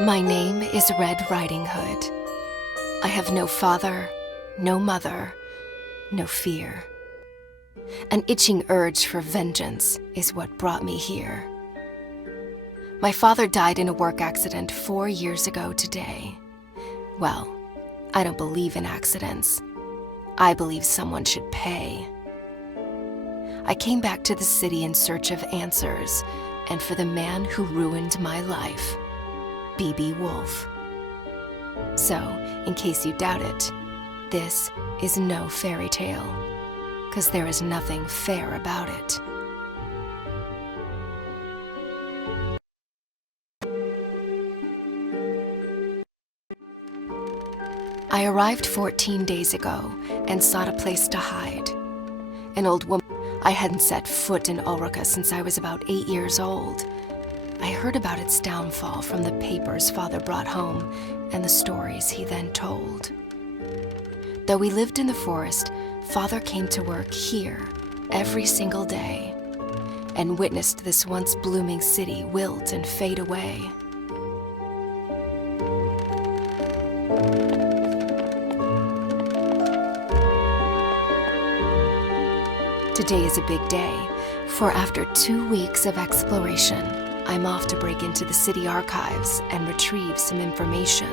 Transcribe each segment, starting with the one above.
My name is Red Riding Hood. I have no father, no mother, no fear. An itching urge for vengeance is what brought me here. My father died in a work accident 4 years ago today. Well, I don't believe in accidents. I believe someone should pay. I came back to the city in search of answers, and for the man who ruined my life, B.B. Woolfe. So, in case you doubt it, this is no fairy tale, 'cause there is nothing fair about it. I arrived 14 days ago and sought a place to hide. An old woman. I hadn't set foot in Ulrica since I was about 8 years old. I heard about its downfall from the papers Father brought home and the stories he then told. Though we lived in the forest, Father came to work here every single day and witnessed this once blooming city wilt and fade away. Today is a big day, for after 2 weeks of exploration, I'm off to break into the city archives and retrieve some information.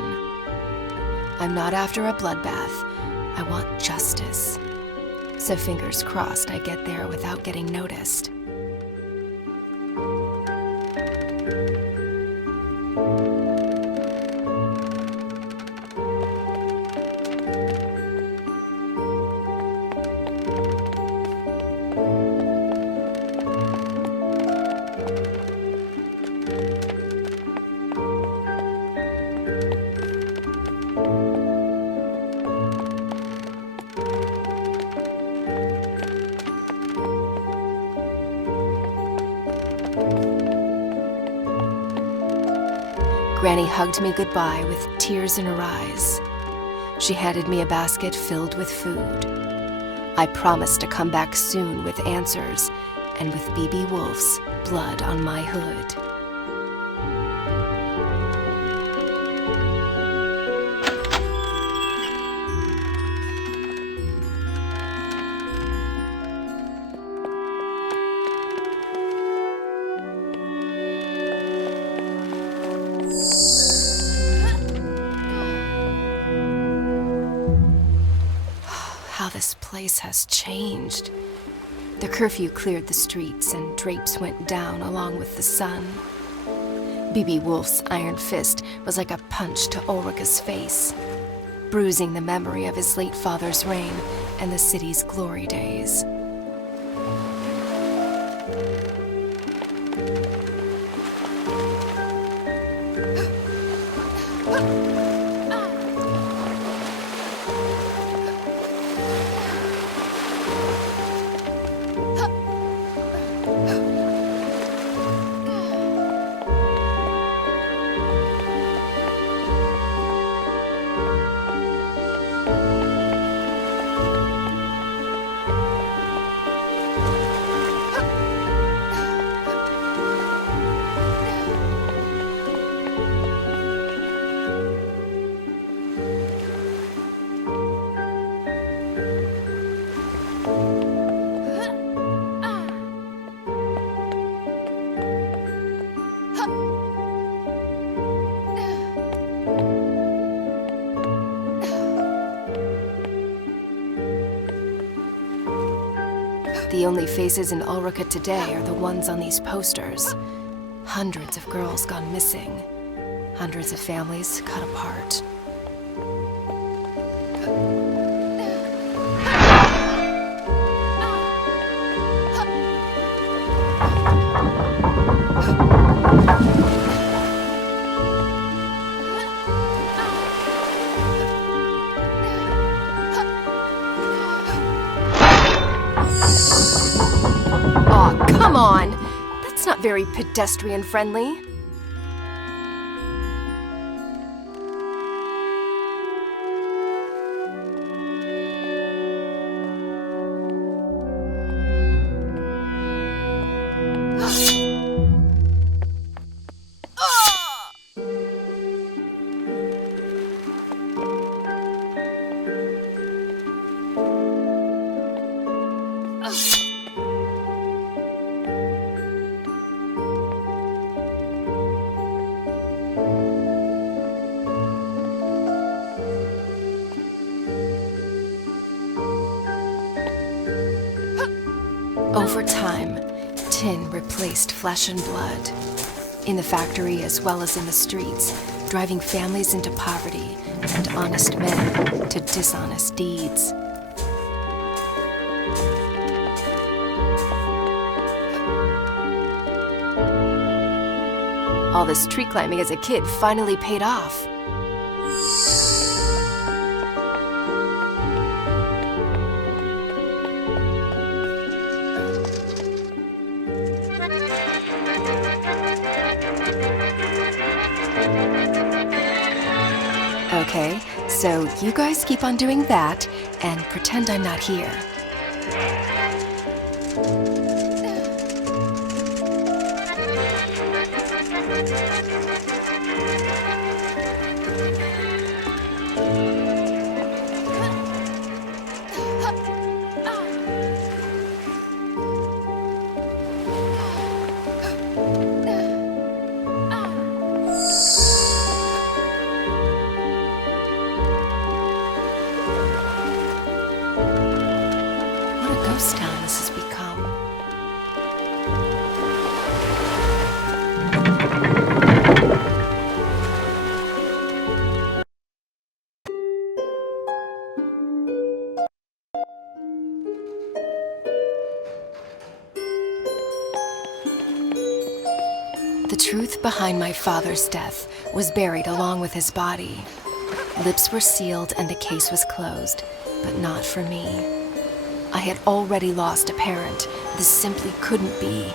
I'm not after a bloodbath. I want justice. So fingers crossed I get there without getting noticed. Granny hugged me goodbye with tears in her eyes. She handed me a basket filled with food. I promised to come back soon with answers and with B.B. Woolfe's blood on my hood. How this place has changed. The curfew cleared the streets and drapes went down along with the sun. B.B. Woolfe's iron fist was like a punch to Ulrica's face, bruising the memory of his late father's reign and the city's glory days. The only faces in Ulrica today are the ones on these posters. Hundreds of girls gone missing. Hundreds of families cut apart. Aw, come on! That's not very pedestrian-friendly. Over time, tin replaced flesh and blood. In the factory as well as in the streets, driving families into poverty and honest men to dishonest deeds. All this tree climbing as a kid finally paid off. Okay, so you guys keep on doing that and pretend I'm not here. Ghost town this has become. The truth behind my father's death was buried along with his body. Lips were sealed and the case was closed, but not for me. I had already lost a parent. This simply couldn't be.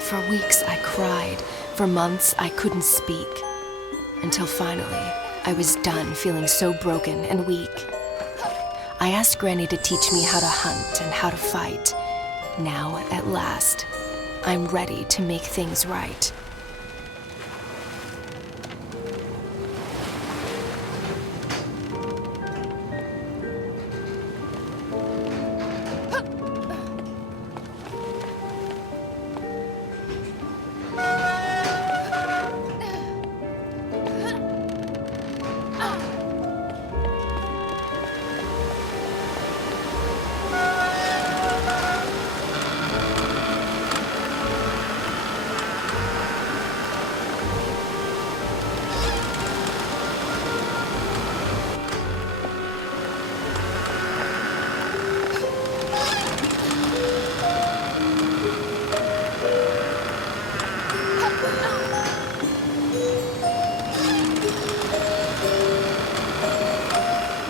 For weeks I cried. For months I couldn't speak. Until finally, I was done feeling so broken and weak. I asked Granny to teach me how to hunt and how to fight. Now, at last, I'm ready to make things right.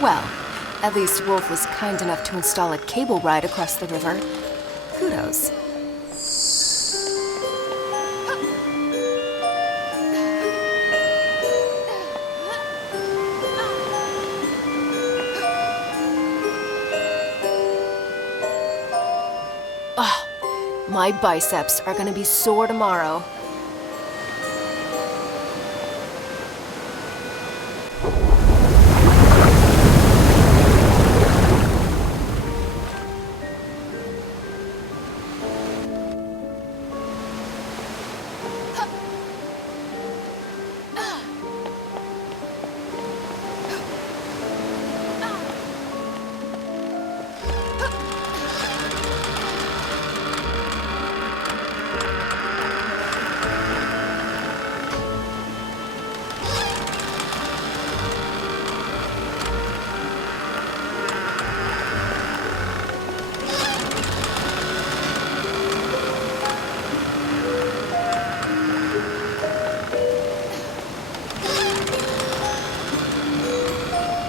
Well, at least Woolfe was kind enough to install a cable ride across the river. Kudos. Oh, my biceps are gonna be sore tomorrow.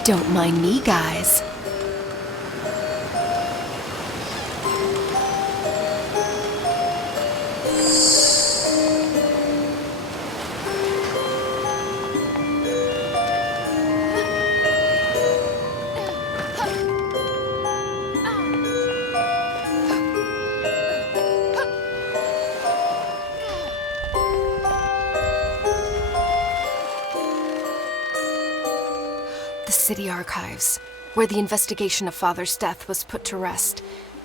Don't mind me, guys. The city archives, where the investigation of Father's death was put to rest.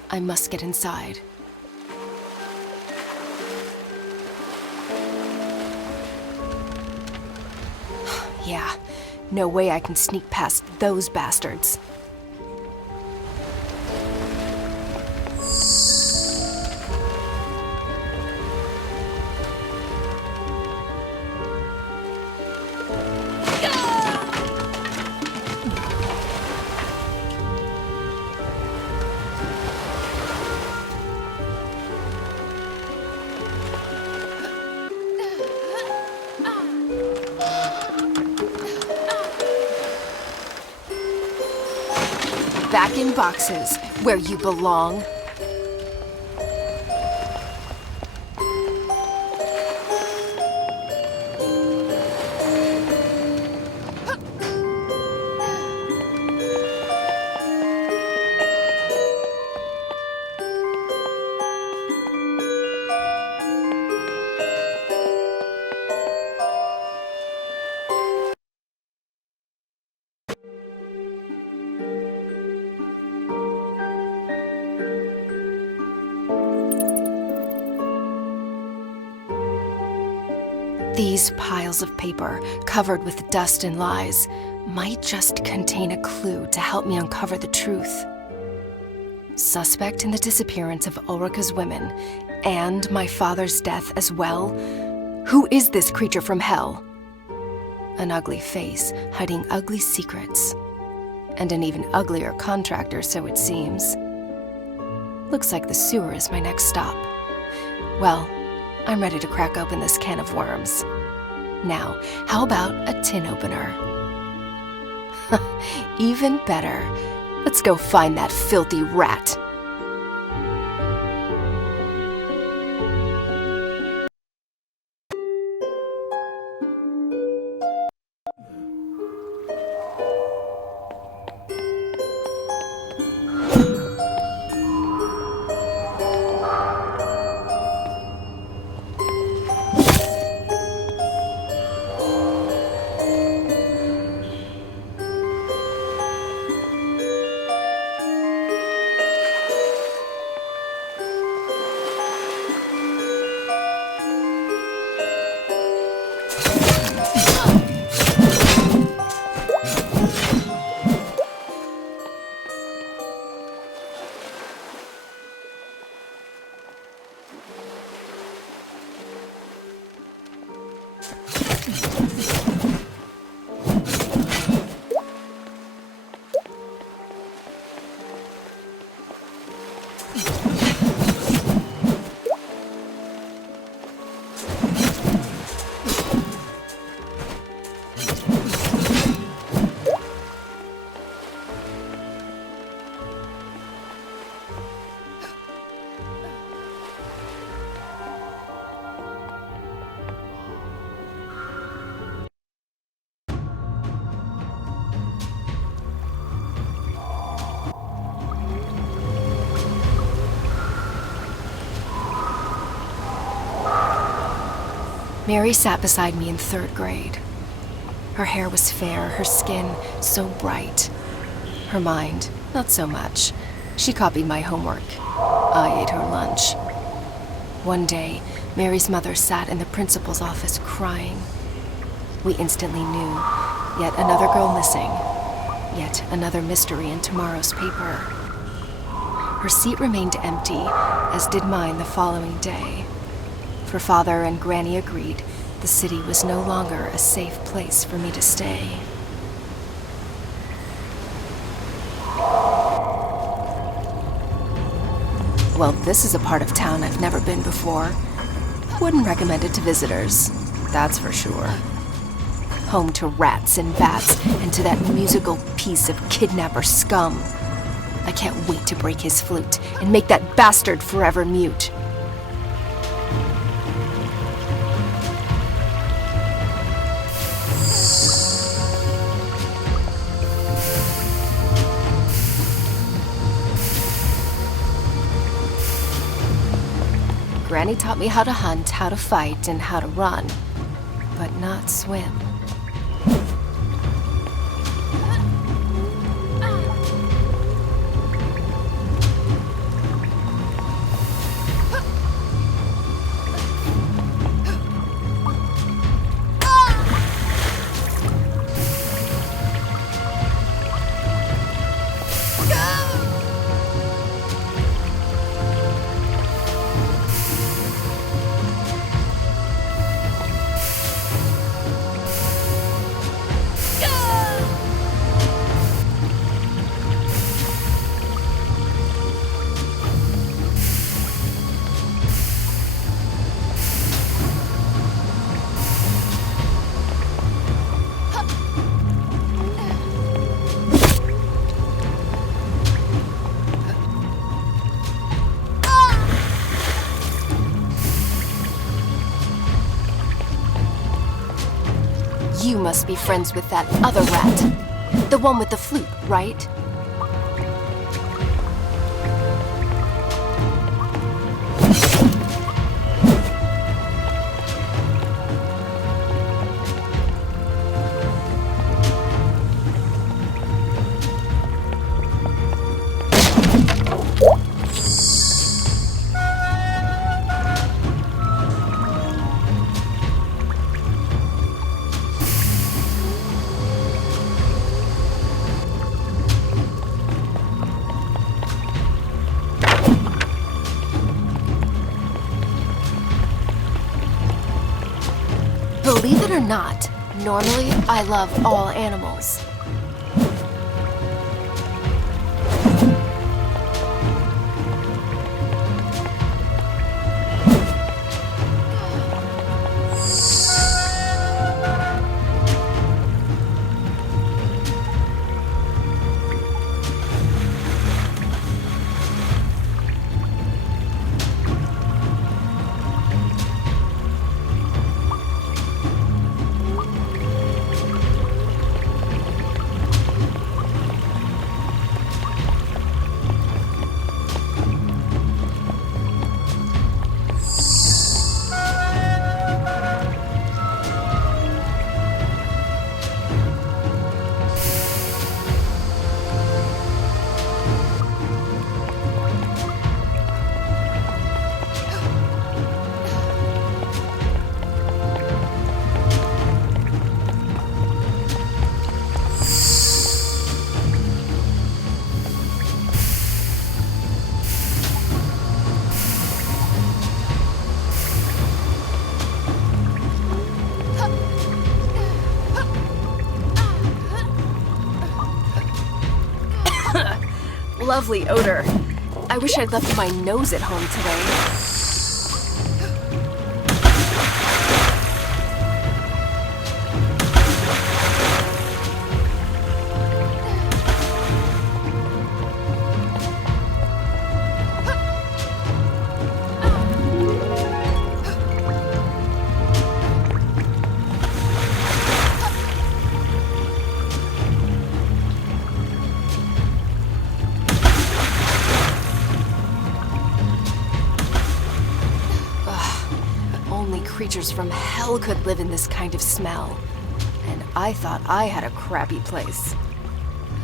I must get inside. Yeah, no way I can sneak past those bastards. back in boxes, where you belong. These piles of paper, covered with dust and lies, might just contain a clue to help me uncover the truth. Suspect in the disappearance of Ulrika's women, and my father's death as well? Who is this creature from hell? An ugly face, hiding ugly secrets. And an even uglier contractor, so it seems. Looks like the sewer is my next stop. Well, I'm ready to crack open this can of worms. Now, how about a tin opener? Even better. Let's go find that filthy rat. Mary sat beside me in 3rd grade. Her hair was fair, her skin so bright. Her mind, not so much. She copied my homework. I ate her lunch. One day, Mary's mother sat in the principal's office crying. We instantly knew, yet another girl missing. Yet another mystery in tomorrow's paper. Her seat remained empty, as did mine the following day. For Father and Granny agreed the city was no longer a safe place for me to stay. Well, this is a part of town I've never been before. Wouldn't recommend it to visitors, that's for sure. Home to rats and bats, and to that musical piece of kidnapper scum. I can't wait to break his flute and make that bastard forever mute. Granny taught me how to hunt, how to fight, and how to run, but not swim. You must be friends with that other rat. The one with the flute, right? Believe it or not, normally I love all animals. Lovely odor. I wish I'd left my nose at home today. Creatures from hell could live in this kind of smell. And I thought I had a crappy place.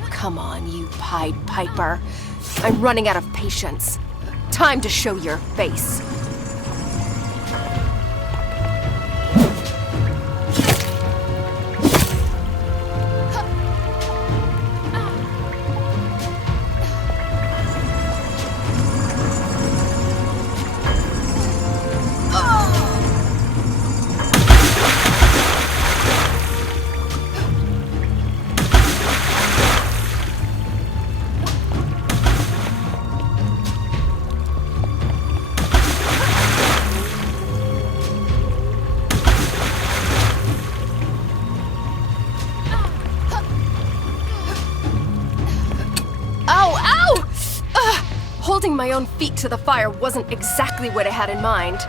Come on, you Pied Piper. I'm running out of patience. Time to show your face. Holding my own feet to the fire wasn't exactly what I had in mind.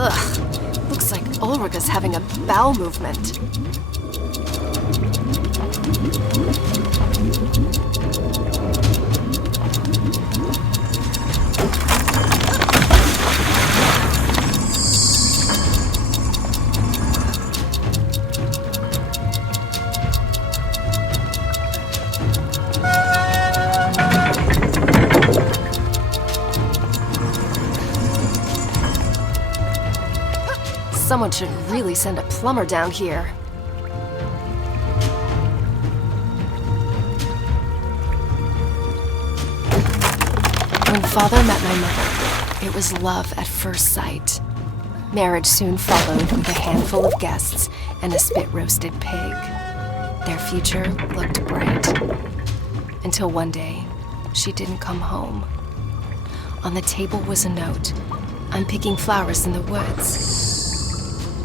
Ugh, looks like Ulrika's having a bowel movement. Someone should really send a plumber down here. When Father met my mother, it was love at first sight. Marriage soon followed with a handful of guests and a spit-roasted pig. Their future looked bright. Until one day, she didn't come home. On the table was a note. I'm picking flowers in the woods.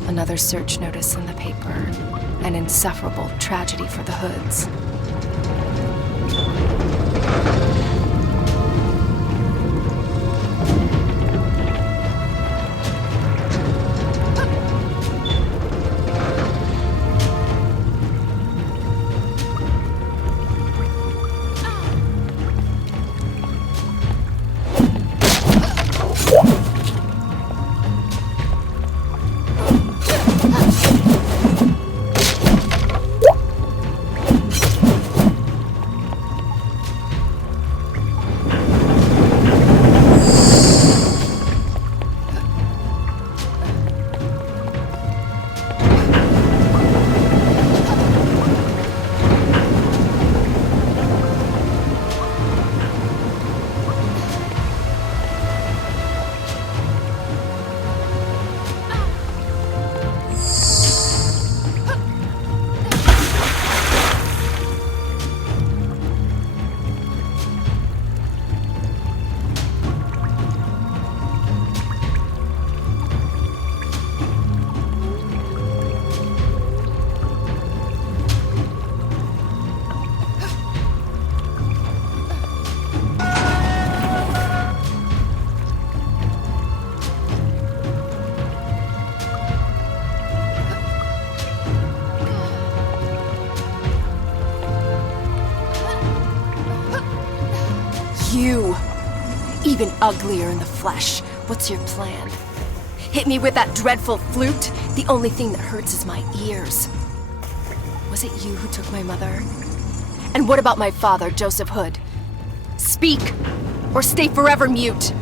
Another search notice in the paper. An insufferable tragedy for the Hoods. You! Even uglier in the flesh. What's your plan? Hit me with that dreadful flute? The only thing that hurts is my ears. Was it you who took my mother? And what about my father, Joseph Hood? Speak, or stay forever mute.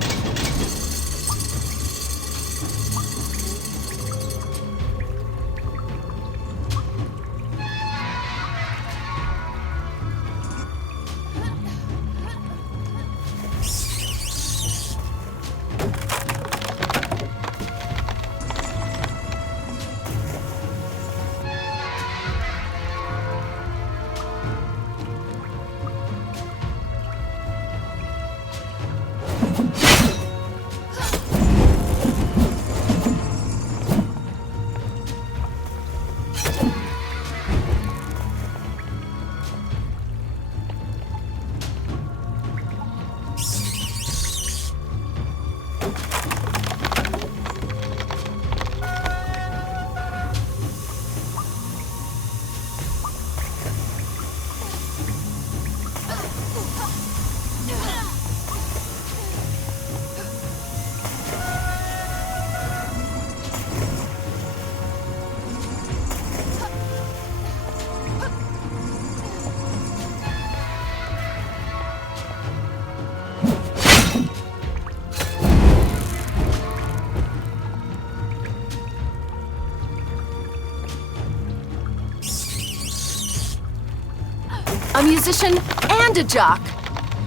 A musician and a jock.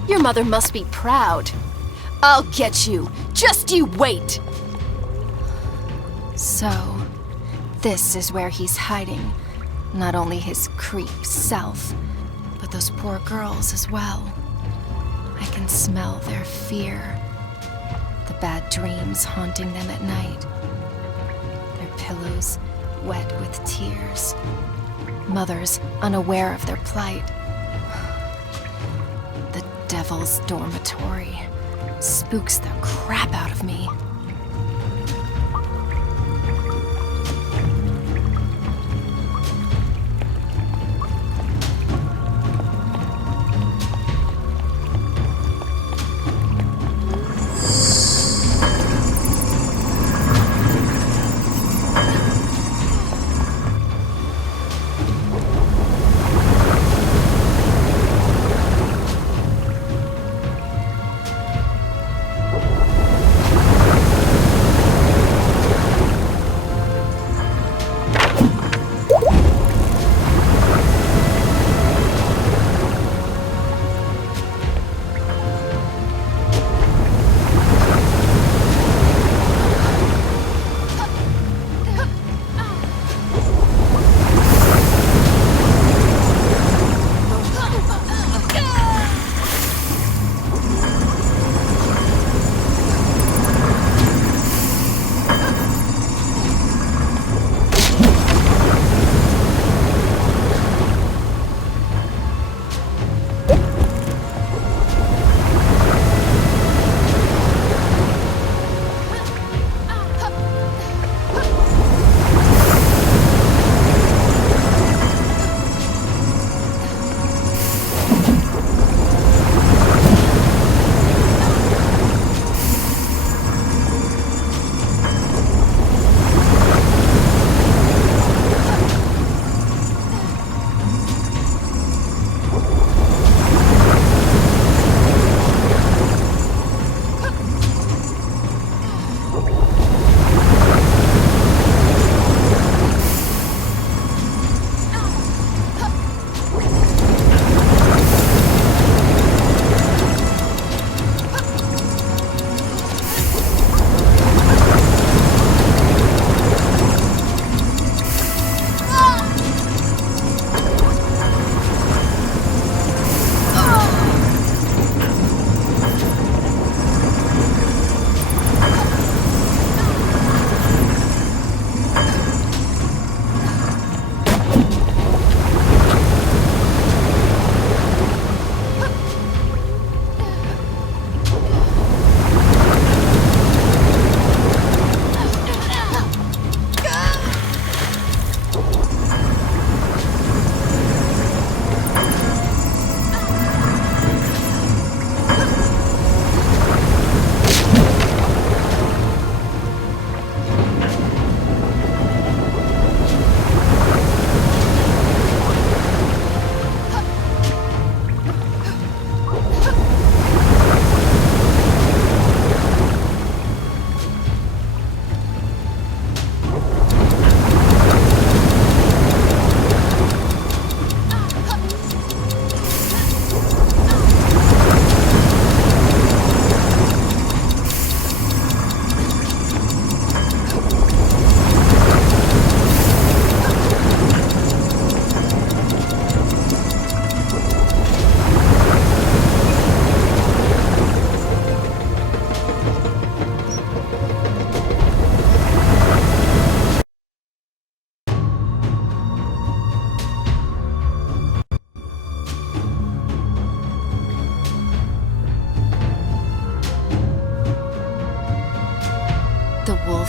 Your mother must be proud. I'll get you. Just you wait. So, this is where he's hiding. Not only his creep self, but those poor girls as well. I can smell their fear. The bad dreams haunting them at night. Their pillows wet with tears. Mothers unaware of their plight. The devil's dormitory spooks the crap out of me.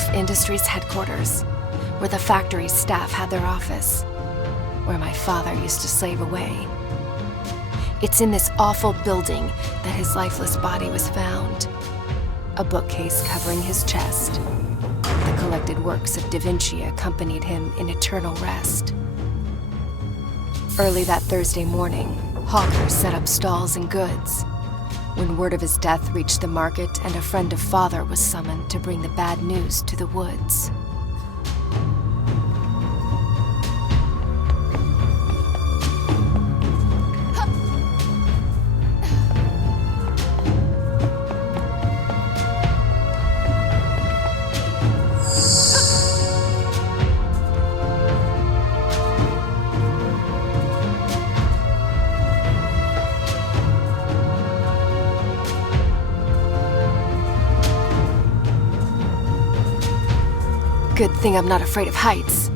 Woolfe Industries headquarters, where the factory's staff had their office, where my father used to slave away. It's in this awful building that his lifeless body was found. A bookcase covering his chest. The collected works of Da Vinci accompanied him in eternal rest. Early that Thursday morning, hawkers set up stalls and goods. When word of his death reached the market and a friend of father was summoned to bring the bad news to the woods. Good thing I'm not afraid of heights.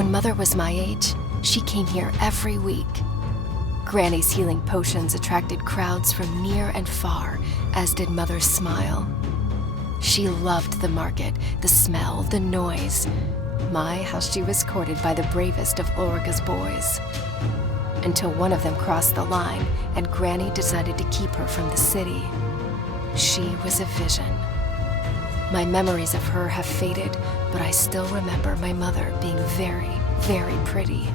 When Mother was my age, she came here every week. Granny's healing potions attracted crowds from near and far, as did Mother's smile. She loved the market, the smell, the noise. My, how she was courted by the bravest of Ulrica's boys. Until one of them crossed the line, and Granny decided to keep her from the city. She was a vision. My memories of her have faded, but I still remember my mother being very, very pretty.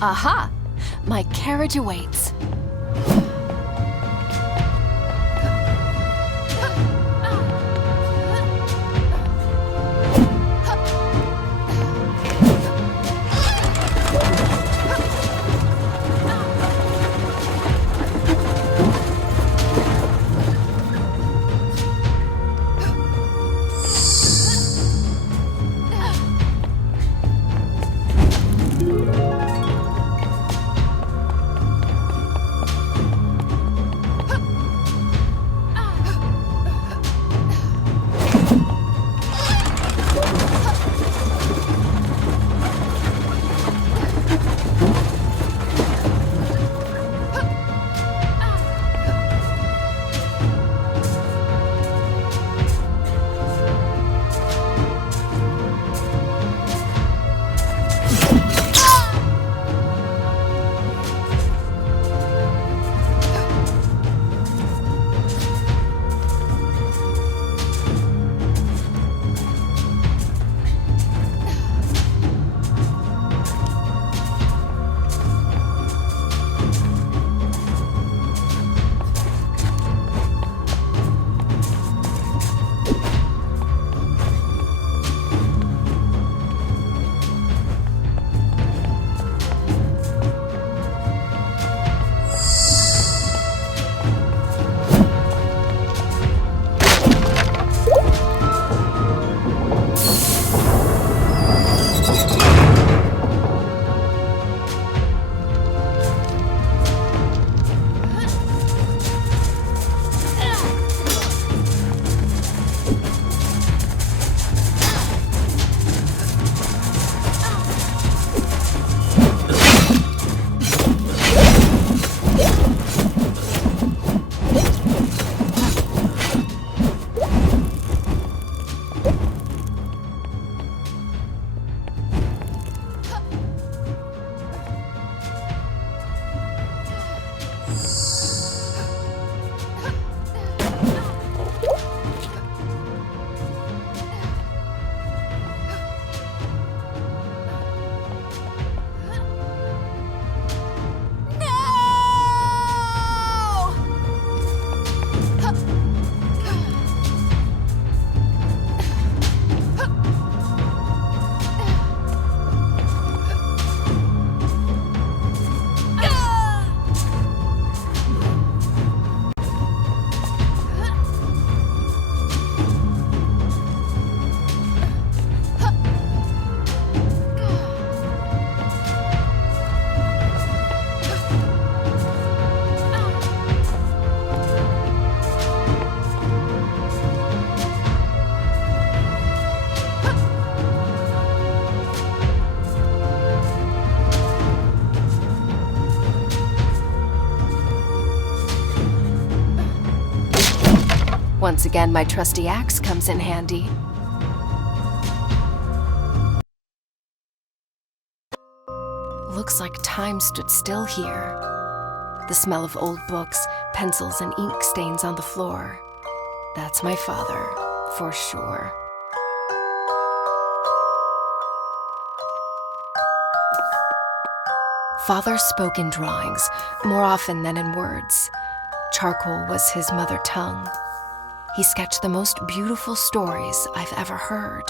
Aha! My carriage awaits. Once again, my trusty axe comes in handy. Looks like time stood still here. The smell of old books, pencils, and ink stains on the floor. That's my father, for sure. Father spoke in drawings, more often than in words. Charcoal was his mother tongue. He sketched the most beautiful stories I've ever heard.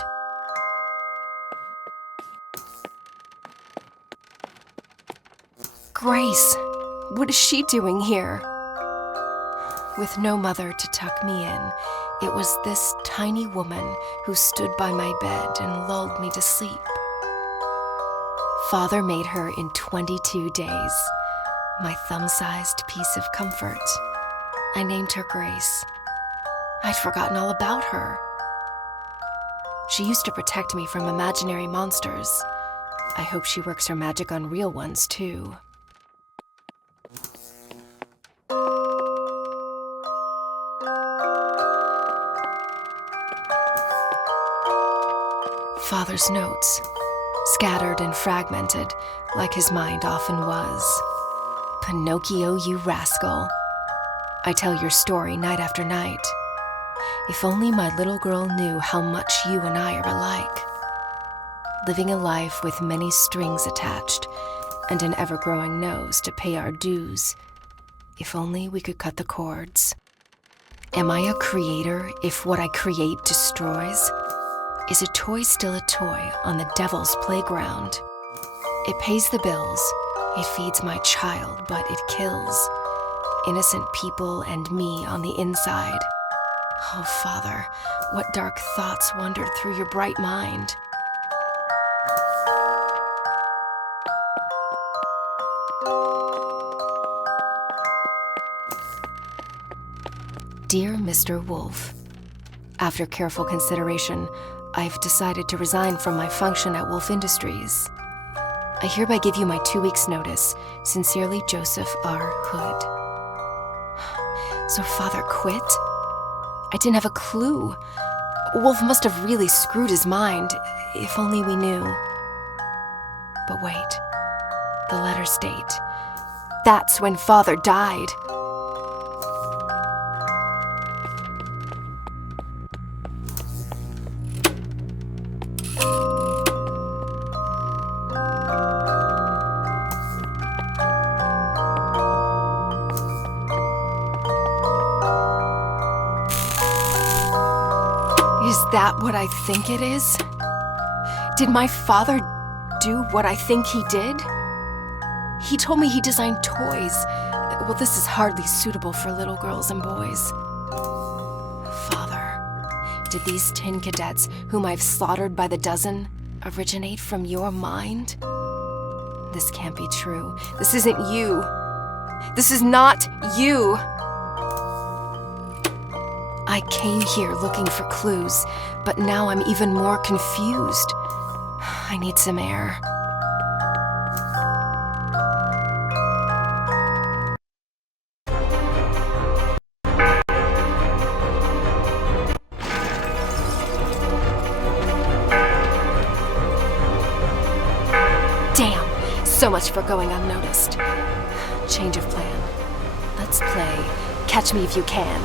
Grace, what is she doing here? With no mother to tuck me in, it was this tiny woman who stood by my bed and lulled me to sleep. Father made her in 22 days, my thumb-sized piece of comfort. I named her Grace. I'd forgotten all about her. She used to protect me from imaginary monsters. I hope she works her magic on real ones, too. Father's notes, scattered and fragmented, like his mind often was. Pinocchio, you rascal. I tell your story night after night. If only my little girl knew how much you and I are alike. Living a life with many strings attached and an ever-growing nose to pay our dues. If only we could cut the cords. Am I a creator if what I create destroys? Is a toy still a toy on the devil's playground? It pays the bills, it feeds my child, but it kills innocent people and me on the inside. Oh, Father, what dark thoughts wandered through your bright mind? Dear Mr. Woolfe, after careful consideration, I've decided to resign from my function at Woolfe Industries. I hereby give you my 2 weeks' notice. Sincerely, Joseph R. Hood. So Father quit? I didn't have a clue. Woolfe must have really screwed his mind, if only we knew. But wait, the letter's date. That's when Father died. Is that what I think it is? Did my father do what I think he did? He told me he designed toys. Well, this is hardly suitable for little girls and boys. Father, did these tin cadets, whom I've slaughtered by the dozen, originate from your mind? This can't be true. This isn't you. This is not you. I came here looking for clues, but now I'm even more confused. I need some air. Damn, so much for going unnoticed. Change of plan. Let's play Catch Me If You Can.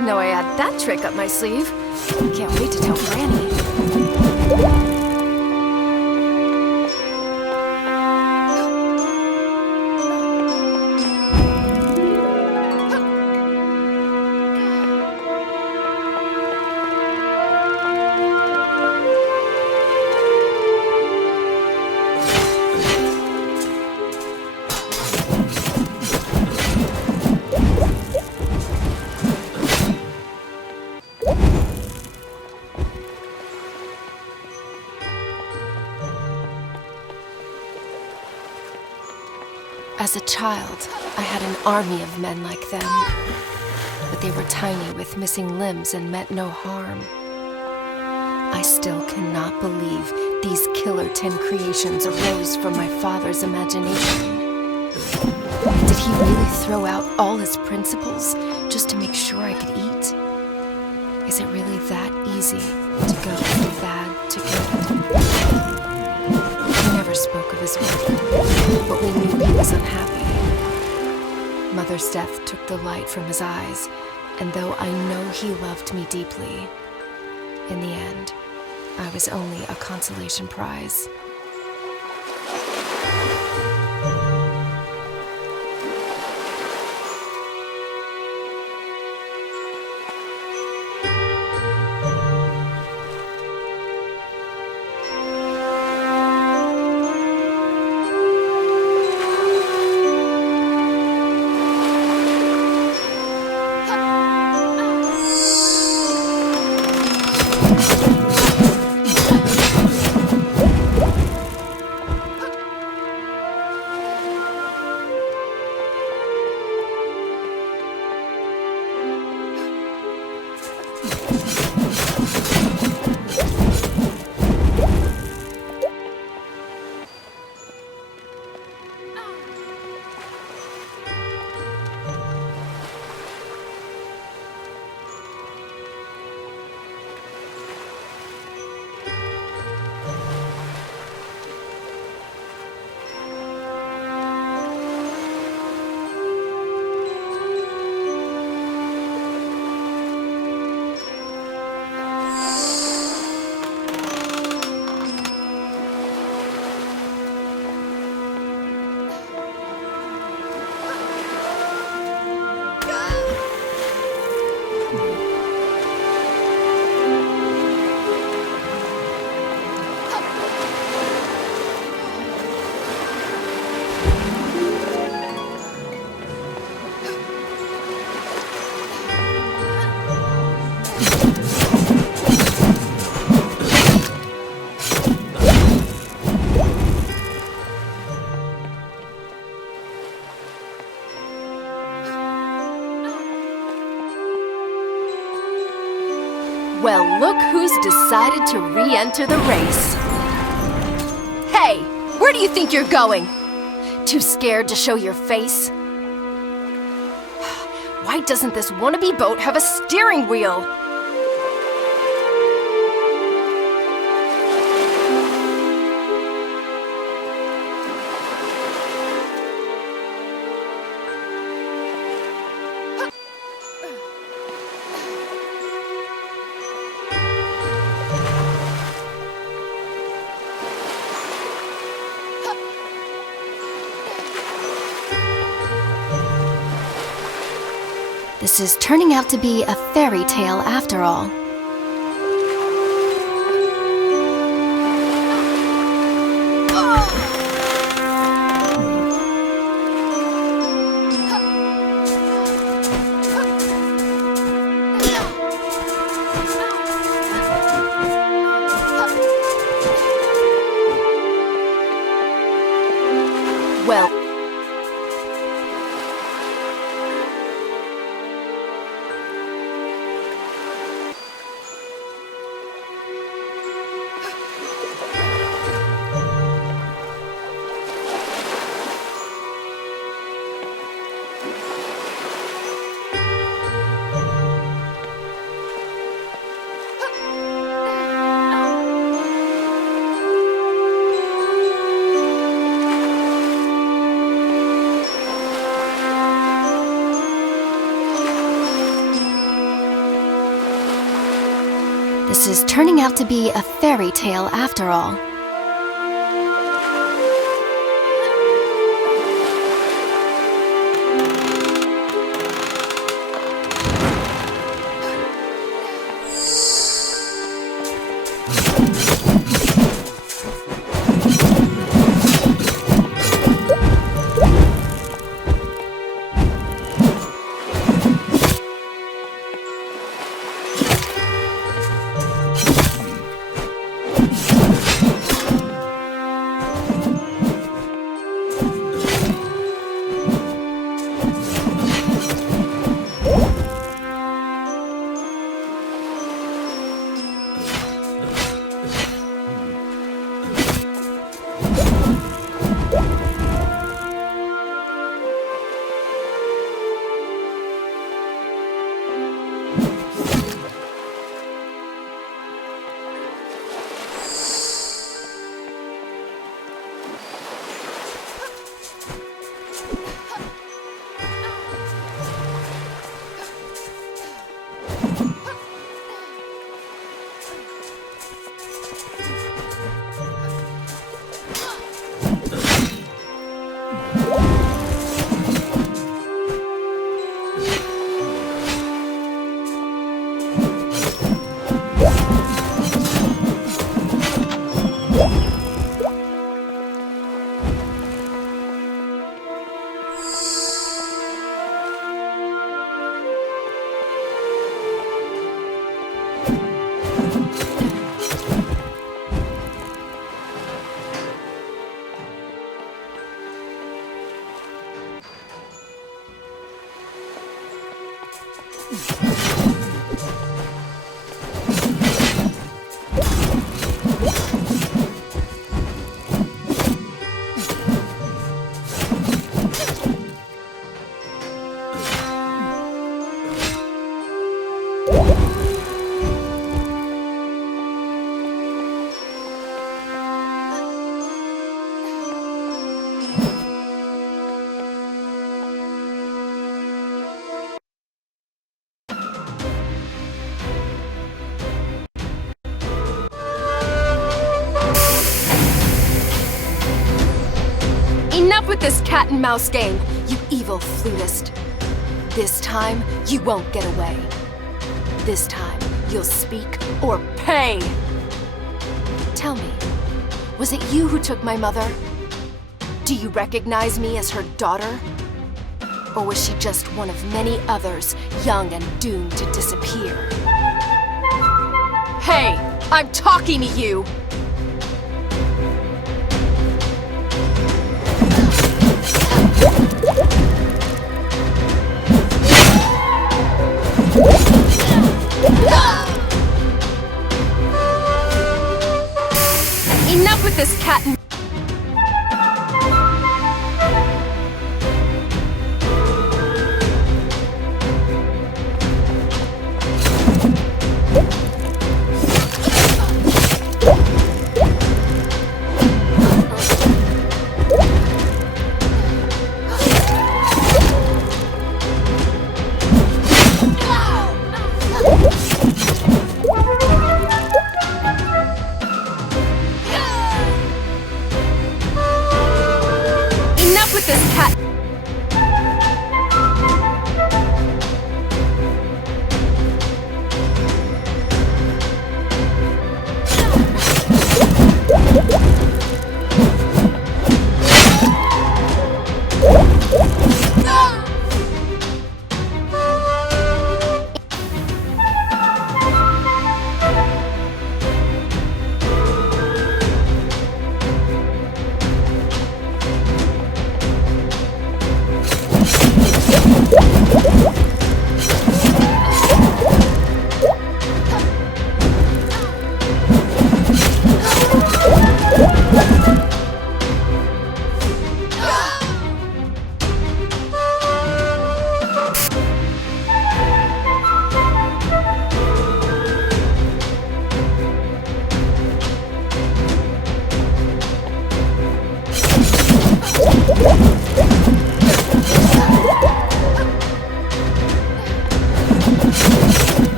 didn't know I had that trick up my sleeve. Can't wait to tell Granny. As a child, I had an army of men like them, but they were tiny with missing limbs and meant no harm. I still cannot believe these killer 10 creations arose from my father's imagination. Did he really throw out all his principles just to make sure I could eat? Is it really that easy to go from bad to good? He never spoke of his work, but we knew he was unhappy. Mother's death took the light from his eyes, and though I know he loved me deeply, in the end, I was only a consolation prize. Well, look who's decided to re-enter the race. Hey, where do you think you're going? Too scared to show your face? Why doesn't this wannabe boat have a steering wheel? This is turning out to be a fairy tale after all. Well, This is turning out to be a fairy tale after all. Enough with this cat and mouse game, you evil flutist. This time, you won't get away. This time, you'll speak or pay! Tell me, was it you who took my mother? Do you recognize me as her daughter? Or was she just one of many others, young and doomed to disappear? Hey, I'm talking to you! Enough with this cat and... with this cat.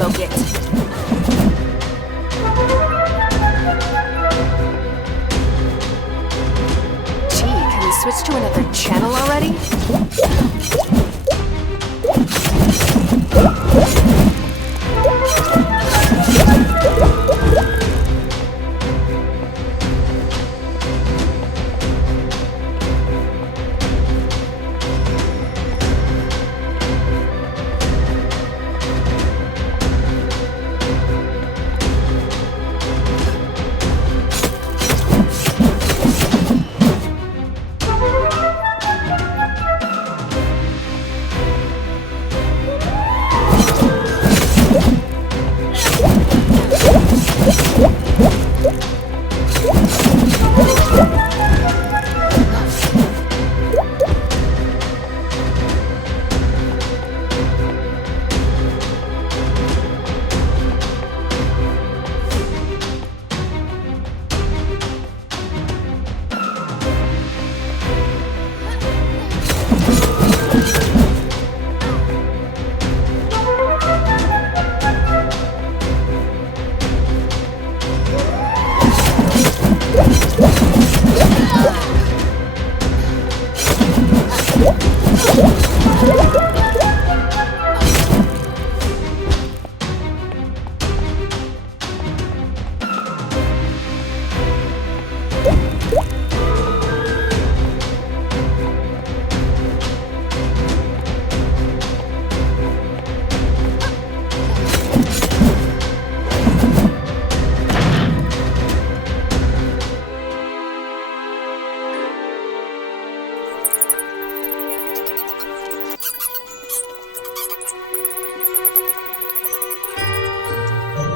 smoke it. Gee, can we switch to another channel already?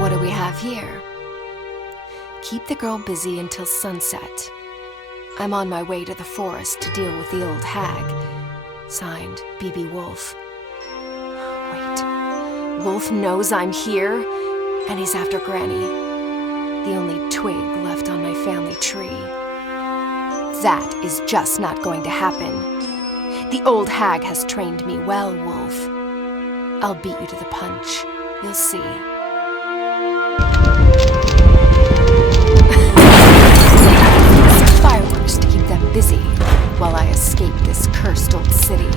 What do we have here? Keep the girl busy until sunset. I'm on my way to the forest to deal with the old hag. Signed, B.B. Woolfe. Wait. Woolfe knows I'm here, and he's after Granny. The only twig left on my family tree. That is just not going to happen. The old hag has trained me well, Woolfe. I'll beat you to the punch. You'll see. Fireworks to keep them busy while I escape this cursed old city.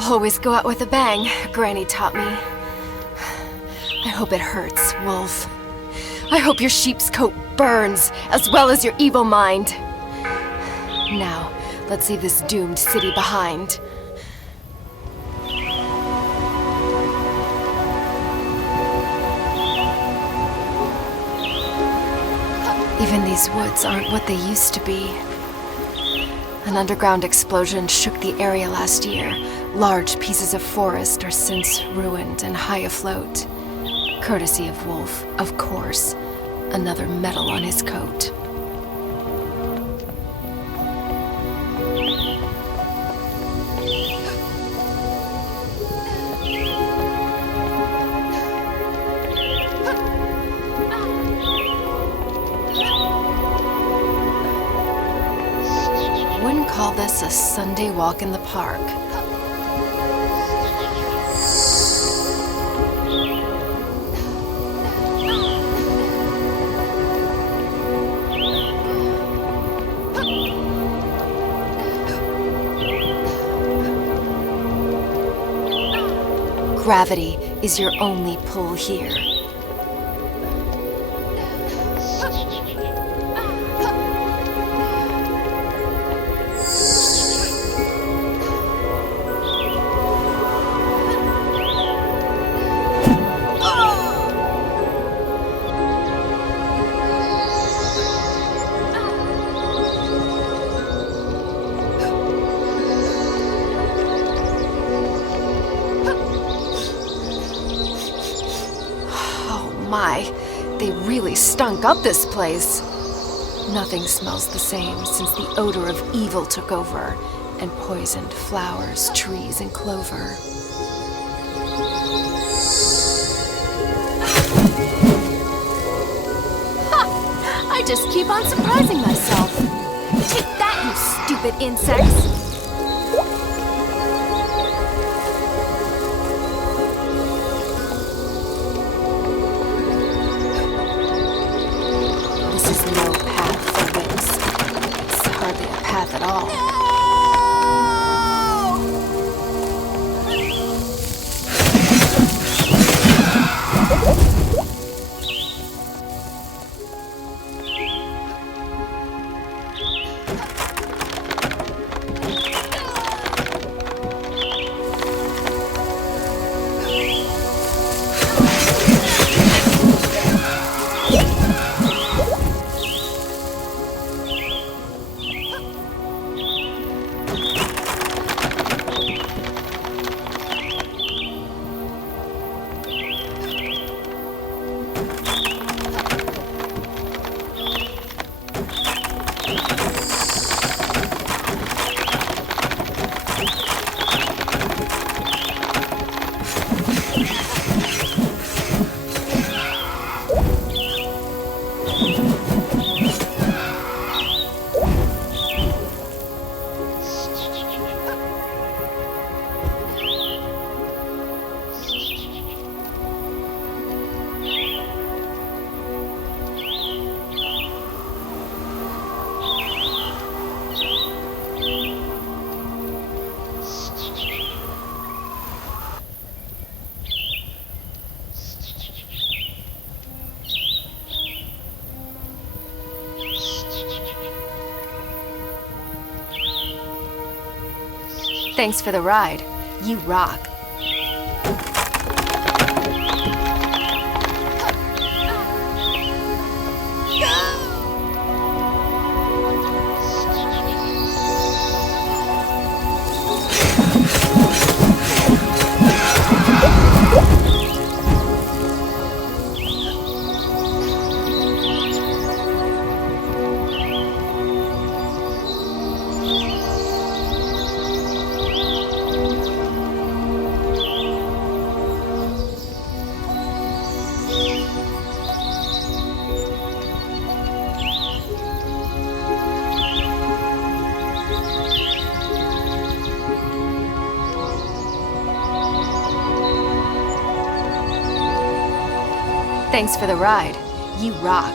Always go out with a bang, Granny taught me. I hope it hurts, Woolfe. I hope your sheep's coat burns, as well as your evil mind. Now, let's leave this doomed city behind. Even these woods aren't what they used to be. An underground explosion shook the area last year. Large pieces of forest are since ruined and high afloat. Courtesy of Woolfe, of course. Another medal on his coat. Wouldn't call this a Sunday walk in the park. Gravity is your only pull here. My, they really stunk up this place. Nothing smells the same since the odor of evil took over and poisoned flowers, trees, and clover. Ha! I just keep on surprising myself. Take that, you stupid insects! This is no path for wimps. It's hardly a path at all. Thanks for the ride. You rock. Thanks for the ride. You rock.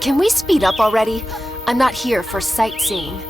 Can we speed up already? I'm not here for sightseeing.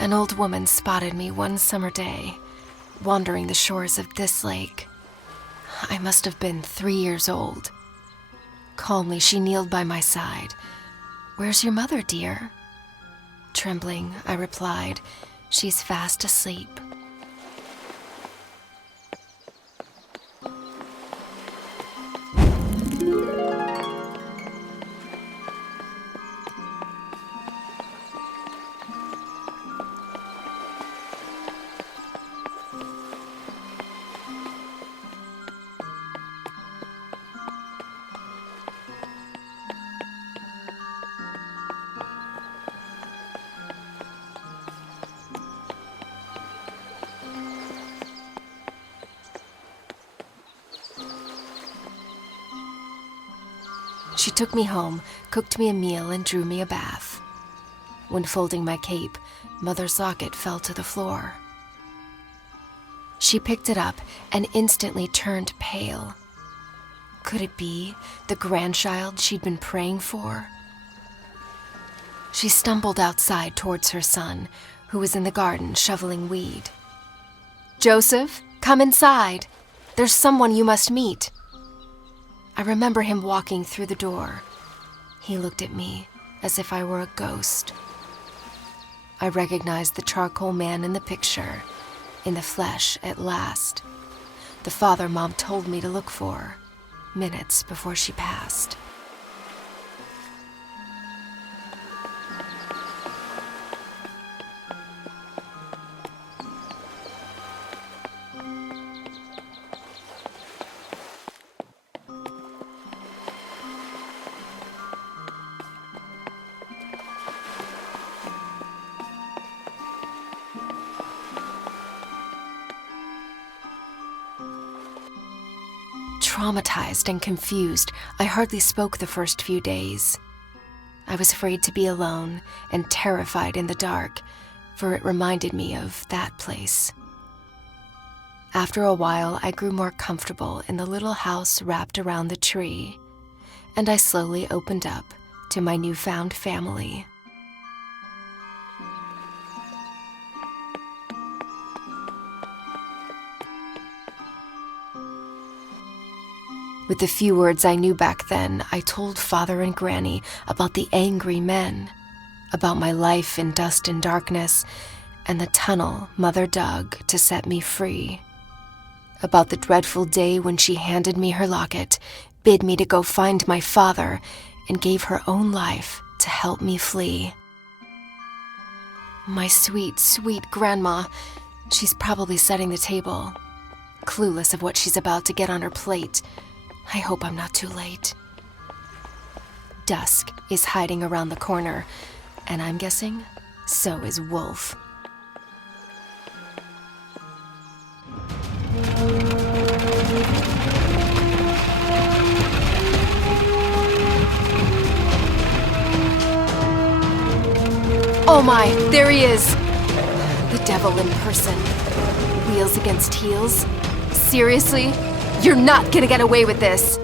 An old woman spotted me one summer day, wandering the shores of this lake. I must have been 3 years old. Calmly, she kneeled by my side. "Where's your mother, dear?" Trembling, I replied, "She's fast asleep." She took me home, cooked me a meal, and drew me a bath. When folding my cape, Mother's locket fell to the floor. She picked it up and instantly turned pale. Could it be the grandchild she'd been praying for? She stumbled outside towards her son, who was in the garden shoveling weed. "Joseph, come inside. There's someone you must meet." I remember him walking through the door. He looked at me as if I were a ghost. I recognized the charcoal man in the picture, in the flesh at last. The father Mom told me to look for, minutes before she passed. Traumatized and confused, I hardly spoke the first few days. I was afraid to be alone and terrified in the dark, for it reminded me of that place. After a while, I grew more comfortable in the little house wrapped around the tree, and I slowly opened up to my newfound family. With the few words I knew back then, I told Father and Granny about the angry men, about my life in dust and darkness, and the tunnel Mother dug to set me free. About the dreadful day when she handed me her locket, bid me to go find my father, and gave her own life to help me flee. My sweet, sweet grandma, she's probably setting the table, clueless of what she's about to get on her plate. I hope I'm not too late. Dusk is hiding around the corner, and I'm guessing so is Woolfe. Oh my, there he is! The devil in person. Wheels against heels? Seriously? You're not gonna get away with this!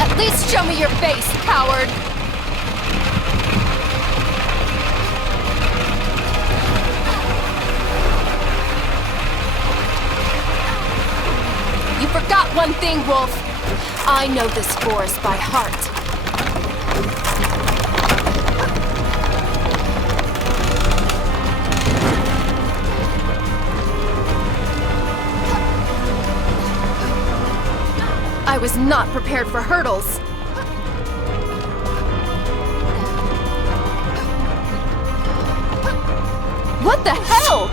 At least show me your face, coward! You forgot one thing, Woolfe. I know this forest by heart. I was not prepared for hurdles. What the hell?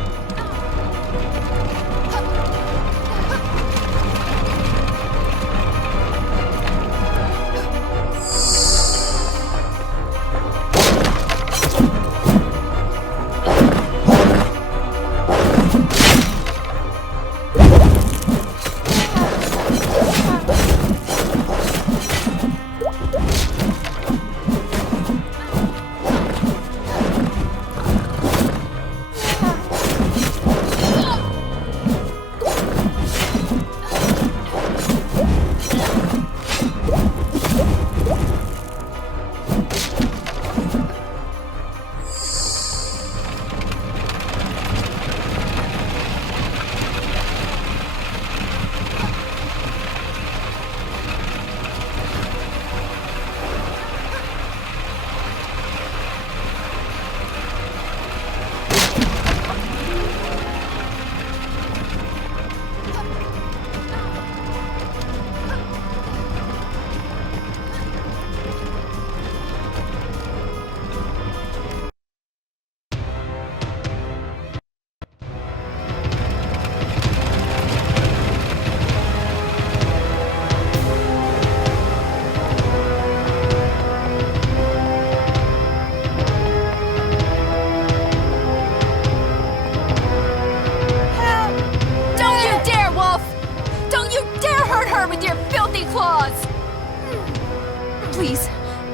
Please,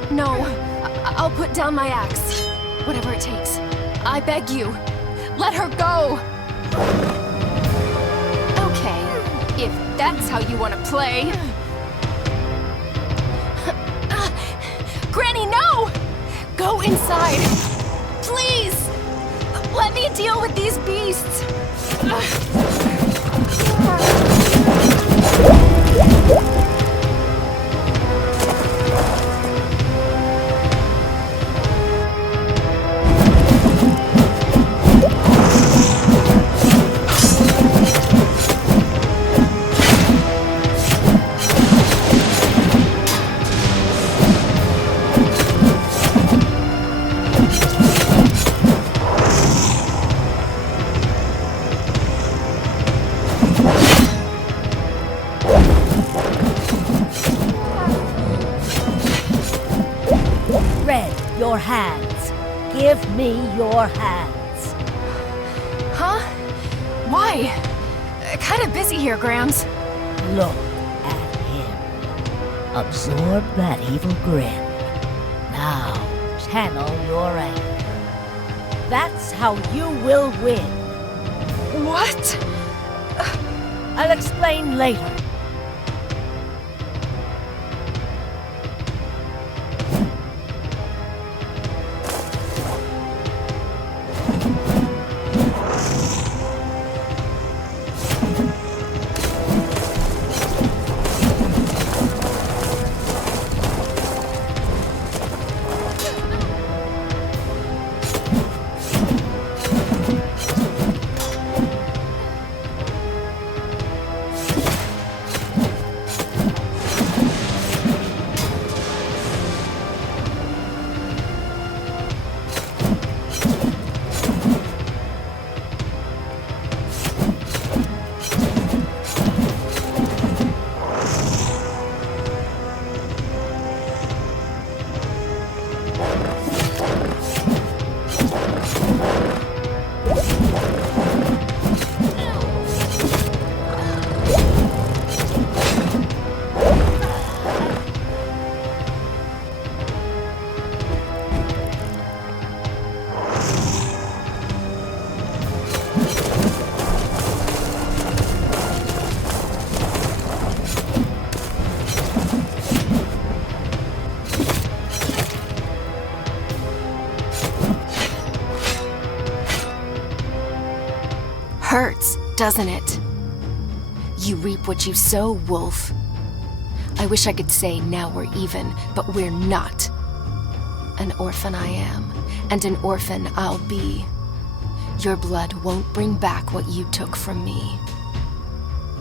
no. I'll put down my axe. Whatever it takes. I beg you. Let her go! Okay, if that's how you want to play. Granny, no! Go inside! Please! Let me deal with these beasts! Your hands. Give me your hands. Huh? Why? Kinda busy here, Grams. Look at him. Absorb that evil grin. Now, channel your anger. That's how you will win. What? I'll explain later. Hurts, doesn't it? You reap what you sow, Woolfe. I wish I could say now we're even, but we're not. An orphan I am, and an orphan I'll be. Your blood won't bring back what you took from me.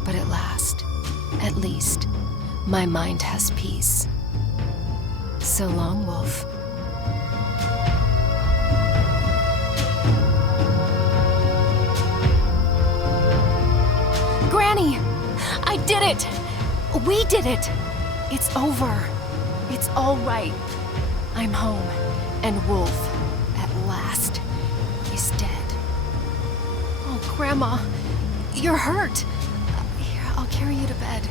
But at least, my mind has peace. So long, Woolfe. Granny! I did it! We did it! It's over. It's all right. I'm home, and Woolfe, at last, is dead. Oh, Grandma, you're hurt. Here, I'll carry you to bed.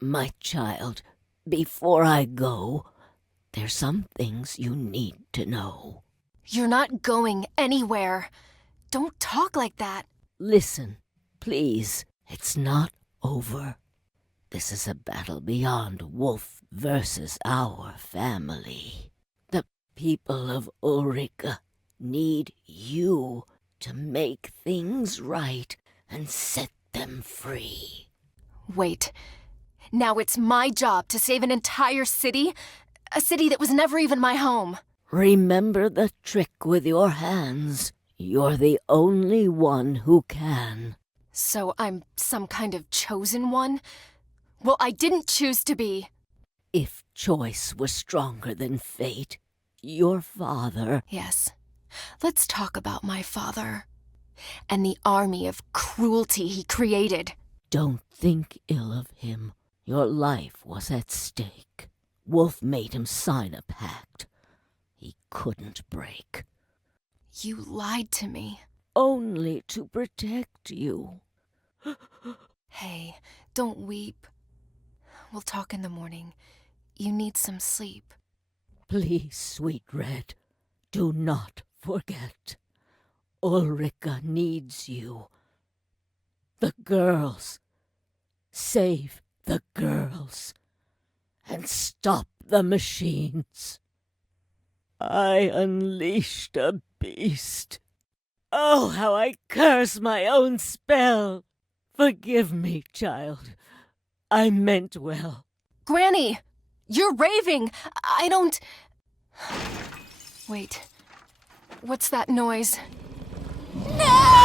My child, before I go, there's some things you need to know. You're not going anywhere. Don't talk like that. Listen, please. It's not over. This is a battle beyond Woolfe versus our family. The people of Ulrika need you to make things right and set them free. Wait. Now it's my job to save an entire city? A city that was never even my home. Remember the trick with your hands. You're the only one who can. So I'm some kind of chosen one? Well, I didn't choose to be. If choice was stronger than fate, your father... Yes. Let's talk about my father. And the army of cruelty he created. Don't think ill of him. Your life was at stake. Woolfe made him sign a pact he couldn't break. You lied to me. Only to protect you. Hey, don't weep. We'll talk in the morning. You need some sleep. Please, sweet Red, do not forget. Ulrika needs you. The girls. Save the girls. And stop the machines. I unleashed a beast. Oh, how I curse my own spell. Forgive me, child. I meant well. Granny! You're raving! I don't... Wait. What's that noise? No!